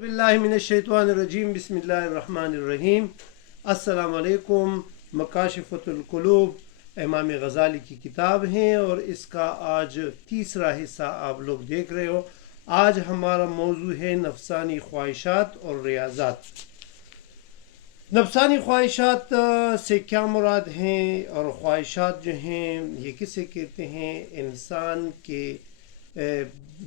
باللہ من الشیطان الرجیم بسم اللہ الرحمن الرحیم۔ السلام علیکم۔ مکاشفۃ القلوب امام غزالی کی کتاب ہے اور اس کا آج تیسرا حصہ آپ لوگ دیکھ رہے ہو۔ آج ہمارا موضوع ہے نفسانی خواہشات اور ریاضات۔ نفسانی خواہشات سے کیا مراد ہیں اور خواہشات جو ہیں یہ کسے کہتے ہیں؟ انسان کے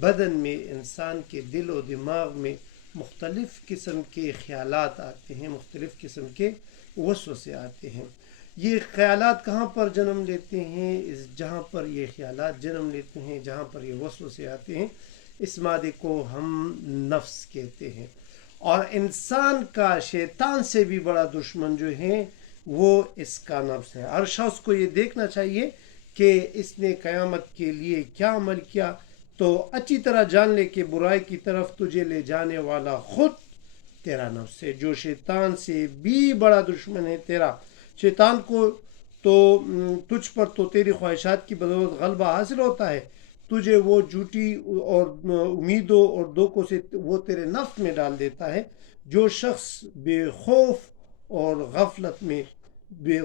بدن میں، انسان کے دل و دماغ میں مختلف قسم کے خیالات آتے ہیں، مختلف قسم کے وسوسے آتے ہیں۔ یہ خیالات کہاں پر جنم لیتے ہیں؟ جہاں پر یہ خیالات جنم لیتے ہیں، جہاں پر یہ وسوسے آتے ہیں، اس مادے کو ہم نفس کہتے ہیں۔ اور انسان کا شیطان سے بھی بڑا دشمن جو ہے وہ اس کا نفس ہے۔ ہر شخص کو یہ دیکھنا چاہیے کہ اس نے قیامت کے لیے کیا عمل کیا، تو اچھی طرح جان لے کہ برائی کی طرف تجھے لے جانے والا خود تیرا نفس ہے، جو شیطان سے بھی بڑا دشمن ہے تیرا۔ شیطان کو تو تجھ پر تو تیری خواہشات کی بدولت غلبہ حاصل ہوتا ہے، تجھے وہ جھوٹی اور امیدوں اور دھوکوں سے وہ تیرے نفس میں ڈال دیتا ہے۔ جو شخص بے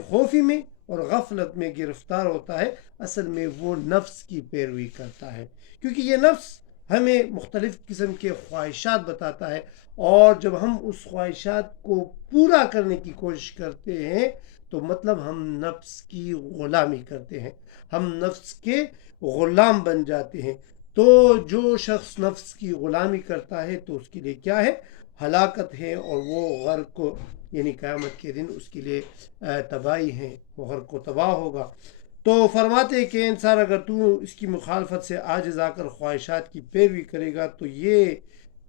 خوفی میں اور غفلت میں گرفتار ہوتا ہے، اصل میں وہ نفس کی پیروی کرتا ہے، کیونکہ یہ نفس ہمیں مختلف قسم کے خواہشات بتاتا ہے، اور جب ہم اس خواہشات کو پورا کرنے کی کوشش کرتے ہیں تو مطلب ہم نفس کی غلامی کرتے ہیں، ہم نفس کے غلام بن جاتے ہیں۔ تو جو شخص نفس کی غلامی کرتا ہے تو اس کے لیے کیا ہے؟ ہلاکت ہے، اور وہ غرق کو یعنی قیامت کے دن اس کے لیے تباہی ہے، وہ غرق کو تباہ ہوگا۔ تو فرماتے ہیں کہ انسان اگر تو اس کی مخالفت سے عاجز آ کر خواہشات کی پیروی کرے گا تو یہ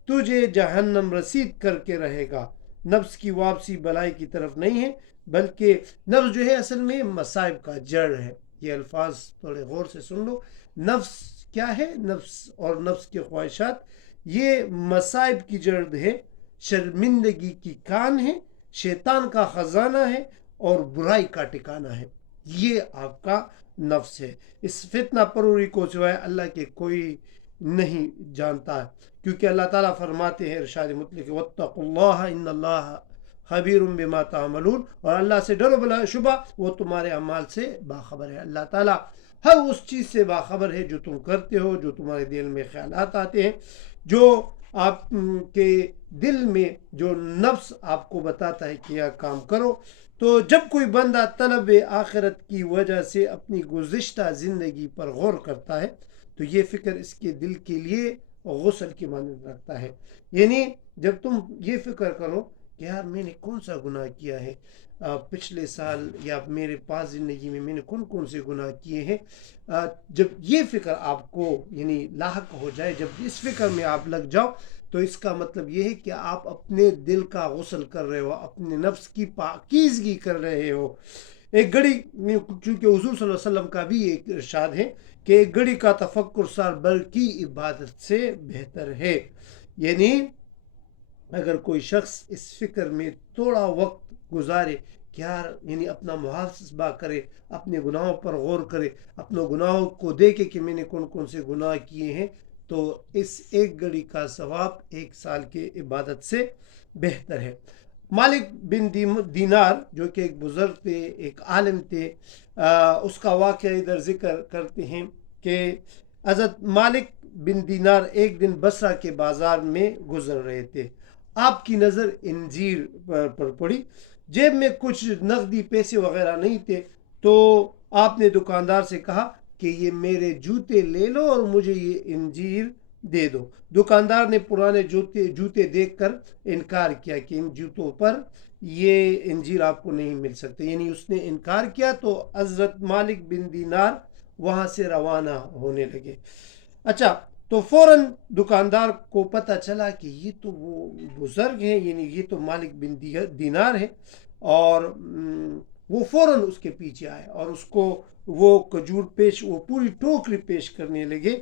تجھے جہنم رسید کر کے رہے گا۔ نفس کی واپسی بلائی کی طرف نہیں ہے، بلکہ نفس جو ہے اصل میں مصائب کا جڑ ہے۔ یہ الفاظ تھوڑے غور سے سن لو۔ نفس کیا ہے؟ نفس اور نفس کی خواہشات یہ مصائب کی جڑ ہے، شرمندگی کی کان ہے، شیطان کا خزانہ ہے اور برائی کا ٹھکانہ ہے۔ یہ آپ کا نفس ہے۔ اس فتنہ پروری کو سوائے اللہ کے کوئی نہیں جانتا ہے، کیونکہ اللہ تعالیٰ فرماتے ہیں ارشاد مطلق واتقوا اللہ ان اللہ خبیر بما تعملون، اور اللہ سے ڈرو بلا شبہ وہ تمہارے اعمال سے باخبر ہے۔ اللہ تعالیٰ ہر اس چیز سے باخبر ہے جو تم کرتے ہو، جو تمہارے دل میں خیالات آتے ہیں، جو آپ کے دل میں جو نفس آپ کو بتاتا ہے کہ یہ کام کرو۔ تو جب کوئی بندہ طلب آخرت کی وجہ سے اپنی گزشتہ زندگی پر غور کرتا ہے تو یہ فکر اس کے دل کے لیے غسل کی مانند رکھتا ہے۔ یعنی جب تم یہ فکر کرو کہ یار میں نے کون سا گناہ کیا ہے پچھلے سال یا میرے پاس زندگی میں نے کون سے گناہ کیے ہیں، جب یہ فکر آپ کو یعنی لاحق ہو جائے، جب اس فکر میں آپ لگ جاؤ، تو اس کا مطلب یہ ہے کہ آپ اپنے دل کا غسل کر رہے ہو، اپنے نفس کی پاکیزگی کر رہے ہو۔ ایک گھڑی، چونکہ حضور صلی اللہ علیہ وسلم کا بھی ایک ارشاد ہے کہ ایک گھڑی کا تفکر سال بھر کی عبادت سے بہتر ہے۔ یعنی اگر کوئی شخص اس فکر میں تھوڑا وقت گزارے کہ یار یعنی اپنا محاسبہ کرے، اپنے گناہوں پر غور کرے، اپنے گناہوں کو دیکھے کہ میں نے کون سے گناہ کیے ہیں، تو اس ایک گھڑی کا ثواب ایک سال کے عبادت سے بہتر ہے۔ مالک بن دینار جو کہ ایک بزرگ تھے، ایک عالم تھے، اس کا واقعہ ادھر ذکر کرتے ہیں کہ حضرت مالک بن دینار ایک دن بصرہ کے بازار میں گزر رہے تھے۔ آپ کی نظر انجیر پر پڑی، جیب میں کچھ نقدی پیسے وغیرہ نہیں تھے، تو آپ نے دکاندار سے کہا کہ یہ میرے جوتے لے لو اور مجھے یہ انجیر دے دو۔ دکاندار نے پرانے جوتے دیکھ کر انکار کیا کہ ان جوتوں پر یہ انجیر آپ کو نہیں مل سکتے، یعنی اس نے انکار کیا۔ تو حضرت مالک بن دینار وہاں سے روانہ ہونے لگے۔ اچھا، تو فوراً دکاندار کو پتہ چلا کہ یہ تو وہ بزرگ ہیں، یعنی یہ تو مالک بن دینار ہے، اور وہ فوراً اس کے پیچھے آئے اور اس کو وہ کھجور وہ پوری ٹوکری پیش کرنے لگے۔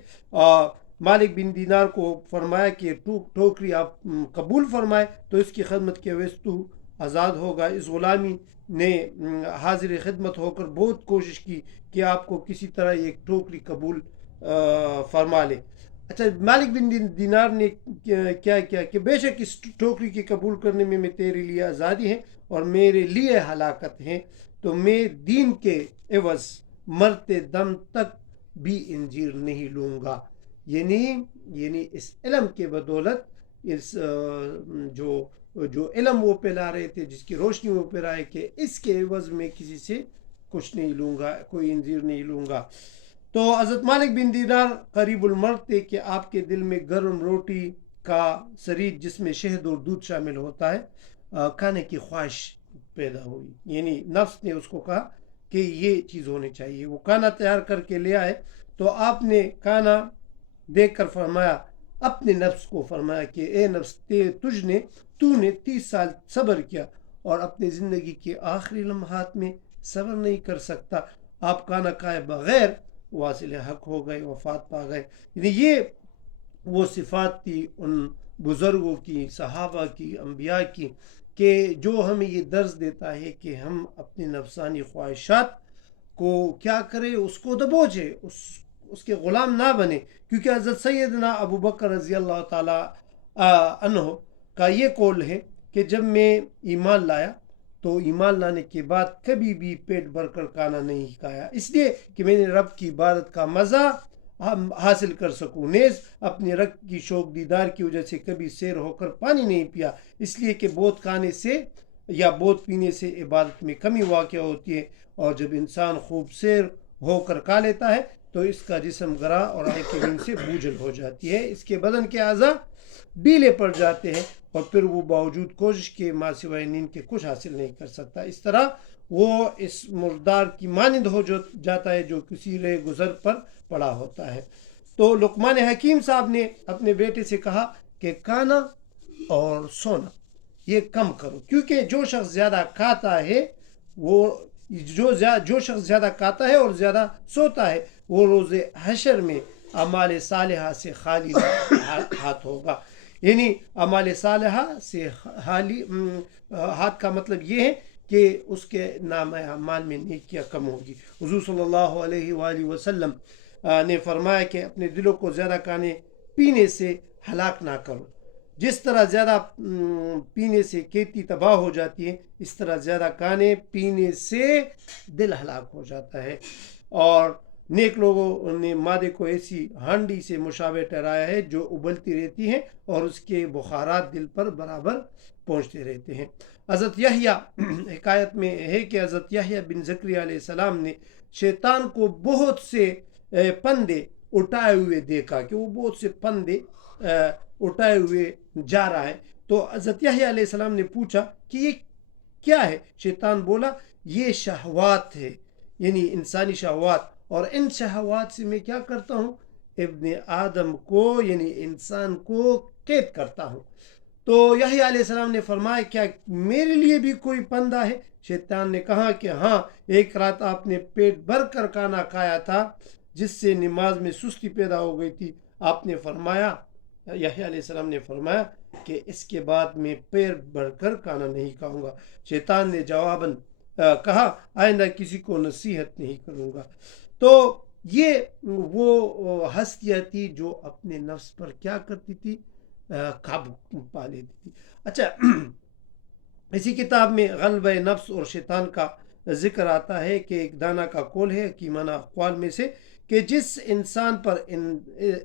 مالک بن دینار کو فرمایا کہ ٹوکری آپ قبول فرمائے تو اس کی خدمت کے عوض تو آزاد ہوگا۔ اس غلامی نے حاضر خدمت ہو کر بہت کوشش کی کہ آپ کو کسی طرح ایک ٹوکری قبول فرما لے۔ اچھا مالک بن دینار نے کیا کیا کہ بے شک اس ٹوکری کے قبول کرنے میں تیرے لیے آزادی ہے اور میرے لیے ہلاکت ہے، تو میں دین کے عوض مرتے دم تک بھی انجیر نہیں لوں گا. یعنی اس علم کے بدولت اس جو علم وہ پھیلا رہے تھے، جس کی روشنی وہ پھیلائے، کہ اس کے عوض میں کسی سے کچھ نہیں لوں گا، کوئی انجیر نہیں لوں گا. تو حضرت مالک بن دینار قریب المرد تھے کہ آپ کے دل میں گرم روٹی کا سرید جس میں شہد اور دودھ شامل ہوتا ہے کھانے کی خواہش پیدا ہوئی. یعنی نفس نے اس کو کہا کہ یہ چیز ہونی چاہیے. وہ کھانا تیار کر کے لے آئے تو آپ نے کھانا دیکھ کر فرمایا، اپنے نفس کو فرمایا کہ اے نفس، تو نے 30 سال صبر کیا اور اپنی زندگی کے آخری لمحات میں صبر نہیں کر سکتا. آپ کھانا کھائے بغیر واصل حق ہو گئے، وفات پا گئے. یعنی یہ وہ صفات تھی ان بزرگوں کی، صحابہ کی، انبیاء کی، کہ جو ہمیں یہ درس دیتا ہے کہ ہم اپنی نفسانی خواہشات کو کیا کریں، اس کو دبوچے، اس کے غلام نہ بنے. کیونکہ حضرت سیدنا ابو بکر رضی اللہ تعالی عنہ کا یہ قول ہے کہ جب میں ایمان لایا تو ایمان لانے کے بعد کبھی بھی پیٹ بھر کر کھانا نہیں کھایا، اس لیے کہ میں نے رب کی عبادت کا مزہ حاصل کر سکوں. نیز اپنے رب کی شوق دیدار کی وجہ سے کبھی سیر ہو کر پانی نہیں پیا، اس لیے کہ بہت کھانے سے یا بہت پینے سے عبادت میں کمی واقع ہوتی ہے، اور جب انسان خوب سیر ہو کر کھا لیتا ہے تو اس کا جسم گرا اور آنکھیں نیند سے بوجھل ہو جاتی ہے، اس کے بدن کے اعضاء ڈھیلے پڑ جاتے ہیں، اور پھر وہ باوجود کوشش کے ماں سوائے نیند کے کچھ حاصل نہیں کر سکتا. اس طرح وہ اس مردار کی مانند ہو جاتا ہے جو کسی رہ گزر پر پڑا ہوتا ہے. تو لقمان حکیم صاحب نے اپنے بیٹے سے کہا کہ کھانا اور سونا یہ کم کرو، کیونکہ جو شخص زیادہ کھاتا ہے جو شخص زیادہ کھاتا ہے اور زیادہ سوتا ہے وہ روز حشر میں اعمال صالحہ سے خالی ہاتھ ہوگا. یعنی اعمال صالحہ سے خالی ہاتھ کا مطلب یہ ہے کہ اس کے نام اعمال میں نیکیاں کم ہوگی. حضور صلی اللہ علیہ وآلہ وسلم نے فرمایا کہ اپنے دلوں کو زیادہ کھانے پینے سے ہلاک نہ کرو. جس طرح زیادہ پینے سے کھیتی تباہ ہو جاتی ہے، اس طرح زیادہ کھانے پینے سے دل ہلاک ہو جاتا ہے. اور نیک لوگوں نے مادے کو ایسی ہانڈی سے مشابہ ٹھہرایا ہے جو ابلتی رہتی ہے اور اس کے بخارات دل پر برابر پہنچتے رہتے ہیں. حضرت یحییٰ حکایت میں ہے کہ حضرت یحییٰ بن زکریا علیہ السلام نے شیطان کو بہت سے پندے اٹھائے ہوئے دیکھا، کہ وہ بہت سے پندے اٹھائے ہوئے جا رہا ہے. تو حضرت یحییٰ علیہ السلام نے پوچھا کہ یہ کیا ہے؟ شیطان بولا یہ شہوات ہے، یعنی انسانی شہوات، اور ان شہوات سے میں کیا کرتا ہوں؟ ابن آدم کو یعنی انسان کو قید کرتا ہوں. تو یحییٰ علیہ السلام نے فرمایا کیا میرے لیے بھی کوئی پندہ ہے؟ شیطان نے کہا کہ ہاں، ایک رات آپ نے پیٹ بھر کر کھانا کھایا تھا جس سے نماز میں سستی پیدا ہو گئی تھی. آپ نے فرمایا، یحییٰ علیہ السلام نے فرمایا کہ اس کے بعد میں پیٹ بھر کر کھانا نہیں کھاؤں گا. شیطان نے جواباً کہا آئندہ کسی کو نصیحت نہیں کروں گا. تو یہ وہ ہستیاں تھی جو اپنے نفس پر کیا کرتی تھی؟ قابو پا لیتی تھی. اچھا، اسی کتاب میں غلبہ نفس اور شیطان کا ذکر آتا ہے کہ ایک دانا کا قول ہے حکیمانہ اقوال میں سے کہ جس انسان پر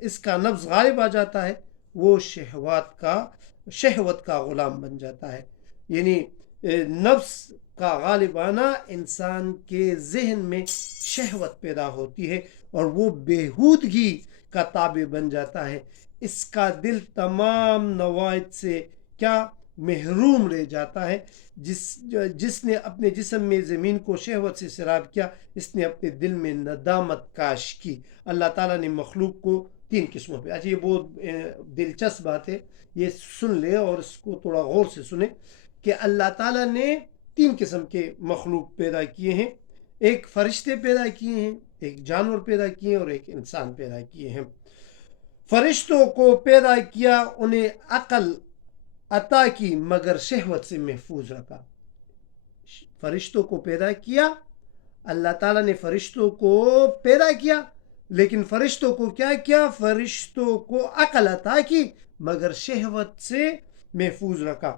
اس کا نفس غالب آ جاتا ہے وہ شہوت کا غلام بن جاتا ہے. یعنی نفس کا غالب آنا انسان کے ذہن میں شہوت پیدا ہوتی ہے اور وہ بےہودگی کا تابع بن جاتا ہے. اس کا دل تمام نوائط سے کیا محروم رہ جاتا ہے. جس نے اپنے جسم میں زمین کو شہوت سے سیراب کیا، اس نے اپنے دل میں ندامت کاش کی. اللہ تعالیٰ نے مخلوق کو 3 قسموں پہ، اچھا یہ بہت دلچسپ بات ہے، یہ سن لے اور اس کو تھوڑا غور سے سنیں کہ اللہ تعالیٰ نے 3 قسم کے مخلوق پیدا کیے ہیں. ایک فرشتے پیدا کیے ہیں، ایک جانور پیدا کیے ہیں اور ایک انسان پیدا کیے ہیں. فرشتوں کو پیدا کیا، انہیں عقل عطا کی مگر شہوت سے محفوظ رکھا. فرشتوں کو پیدا کیا، اللہ تعالیٰ نے فرشتوں کو پیدا کیا لیکن فرشتوں کو کیا کیا؟ فرشتوں کو عقل عطا کی مگر شہوت سے محفوظ رکھا۔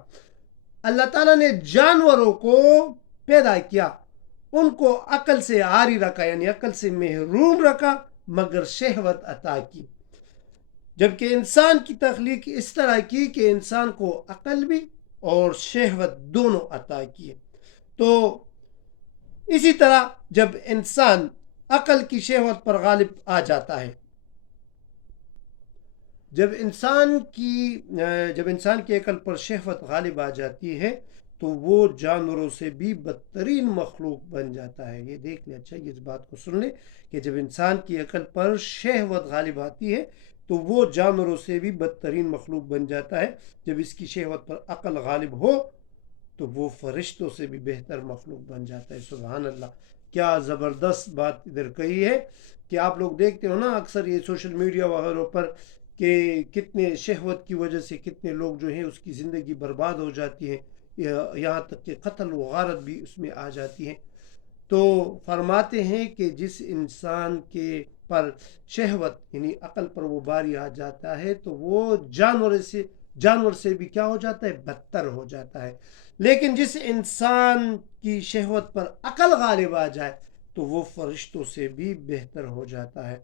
اللہ تعالیٰ نے جانوروں کو پیدا کیا، ان کو عقل سے عاری رکھا، یعنی عقل سے محروم رکھا مگر شہوت عطا کی، جبکہ انسان کی تخلیق اس طرح کی کہ انسان کو عقل بھی اور شہوت دونوں عطا کیے۔ تو اسی طرح جب انسان عقل کی شہوت پر غالب آ جاتا ہے، جب انسان کی عقل پر شہوت غالب آ جاتی ہے تو وہ جانوروں سے بھی بدترین مخلوق بن جاتا ہے۔ یہ دیکھ لیں، اچھا اس بات کو سن لیں کہ جب انسان کی عقل پر شہوت غالب آتی ہے تو وہ جانوروں سے بھی بدترین مخلوق بن جاتا ہے۔ جب اس کی شہوت پر عقل غالب ہو تو وہ فرشتوں سے بھی بہتر مخلوق بن جاتا ہے۔ سبحان اللہ، کیا زبردست بات ادھر کہی ہے کہ آپ لوگ دیکھتے ہو نا اکثر یہ سوشل میڈیا وغیرہ پر کہ کتنے شہوت کی وجہ سے کتنے لوگ جو ہیں اس کی زندگی برباد ہو جاتی ہے، یہاں تک کہ قتل و غارت بھی اس میں آ جاتی ہے۔ تو فرماتے ہیں کہ جس انسان کے پر شہوت یعنی عقل پر وہ باری آ جاتا ہے تو وہ جانور سے بھی کیا ہو جاتا ہے؟ بدتر ہو جاتا ہے۔ لیکن جس انسان کی شہوت پر عقل غالب آ جائے تو وہ فرشتوں سے بھی بہتر ہو جاتا ہے۔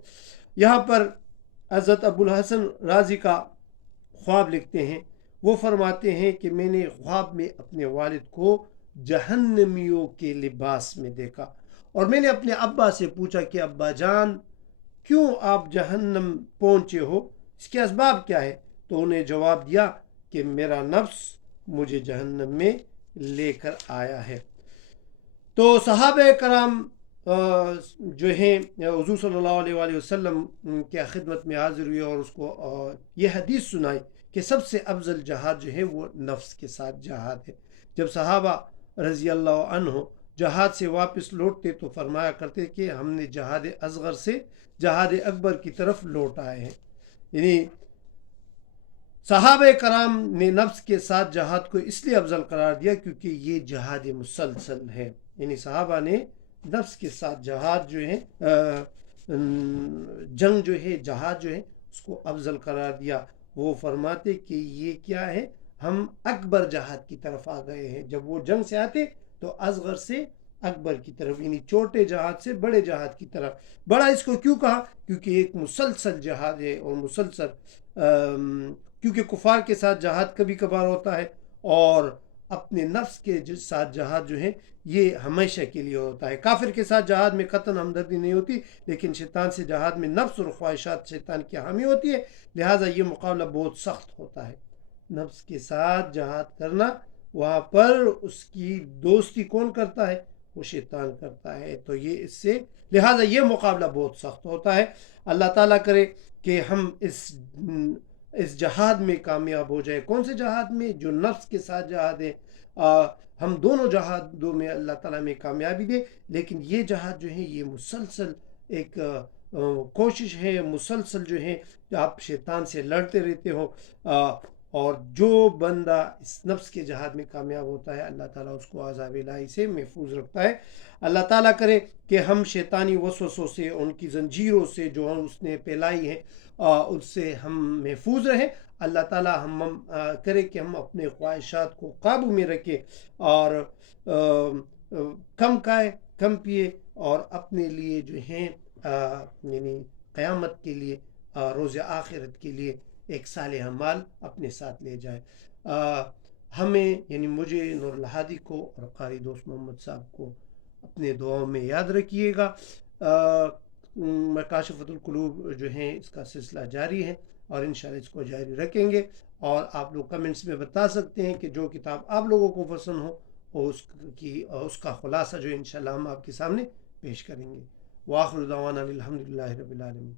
یہاں پر حضرت ابو الحسن رازی کا خواب لکھتے ہیں، وہ فرماتے ہیں کہ میں نے خواب میں اپنے والد کو جہنمیوں کے لباس میں دیکھا، اور میں نے اپنے ابا سے پوچھا کہ ابا جان کیوں آپ جہنم پہنچے ہو، اس کے اسباب کیا ہے؟ تو انہیں جواب دیا کہ میرا نفس مجھے جہنم میں لے کر آیا ہے۔ تو صحابہ کرام جو ہیں حضور صلی اللہ علیہ وآلہ وسلم کے خدمت میں حاضر ہوئے اور اس کو یہ حدیث سنائی کہ سب سے افضل جہاد جو ہے وہ نفس کے ساتھ جہاد ہے۔ جب صحابہ رضی اللہ عنہ جہاد سے واپس لوٹتے تو فرمایا کرتے کہ ہم نے جہاد اصغر سے جہاد اکبر کی طرف لوٹ آئے ہیں، یعنی صحابہ کرام نے نفس کے ساتھ جہاد کو اس لیے افضل قرار دیا کیونکہ یہ جہاد مسلسل ہے، یعنی صحابہ نے نفس کے ساتھ جہاد جو ہے جنگ جو ہے جہاد جو ہے اس کو افضل قرار دیا۔ وہ فرماتے کہ یہ کیا ہے، ہم اکبر جہاد کی طرف آ گئے ہیں۔ جب وہ جنگ سے آتے تو اصغر سے اکبر کی طرف، یعنی چھوٹے جہاد سے بڑے جہاد کی طرف۔ بڑا اس کو کیوں کہا؟ کیونکہ ایک مسلسل جہاد ہے، اور مسلسل کیونکہ کفار کے ساتھ جہاد کبھی کبھار ہوتا ہے اور اپنے نفس کے ساتھ جہاد جو ہے یہ ہمیشہ کے لیے ہوتا ہے۔ کافر کے ساتھ جہاد میں قطعاً ہمدردی نہیں ہوتی، لیکن شیطان سے جہاد میں نفس اور خواہشات شیطان کی حامی ہوتی ہے، لہٰذا یہ مقابلہ بہت سخت ہوتا ہے۔ نفس کے ساتھ جہاد کرنا، وہاں پر اس کی دوستی کون کرتا ہے؟ وہ شیطان کرتا ہے، تو یہ اس سے لہٰذا یہ مقابلہ بہت سخت ہوتا ہے۔ اللہ تعالیٰ کرے کہ ہم اس جہاد میں کامیاب ہو جائے۔ کون سے جہاد میں؟ جو نفس کے ساتھ جہاد ہے۔ ہم دونوں جہادوں میں اللہ تعالیٰ میں کامیابی دے، لیکن یہ جہاد جو ہے یہ مسلسل ایک کوشش ہے، مسلسل جو ہے آپ شیطان سے لڑتے رہتے ہو، اور جو بندہ اس نفس کے جہاد میں کامیاب ہوتا ہے اللہ تعالیٰ اس کو عذاب الہی سے محفوظ رکھتا ہے۔ اللہ تعالیٰ کرے کہ ہم شیطانی وسوسوں سے، ان کی زنجیروں سے جو اس نے پھیلائی ہیں ان سے ہم محفوظ رہیں۔ اللہ تعالیٰ ہم کرے کہ ہم اپنے خواہشات کو قابو میں رکھیں اور کم کھائے کم پیے، اور اپنے لیے جو ہیں یعنی قیامت کے لیے، روز آخرت کے لیے ایک صالح اعمال اپنے ساتھ لے جائے۔ ہمیں یعنی مجھے، نور الہادی کو اور قاری دوست محمد صاحب کو اپنے دعاؤں میں یاد رکھیے گا۔ مکاشفۃ القلوب جو ہیں اس کا سلسلہ جاری ہے اور انشاءاللہ اس کو جاری رکھیں گے، اور آپ لوگ کمنٹس میں بتا سکتے ہیں کہ جو کتاب آپ لوگوں کو پسند ہو اور اس کا خلاصہ جو انشاءاللہ ہم آپ کے سامنے پیش کریں گے۔ وآخر دعوانا الحمدللہ رب العالمین۔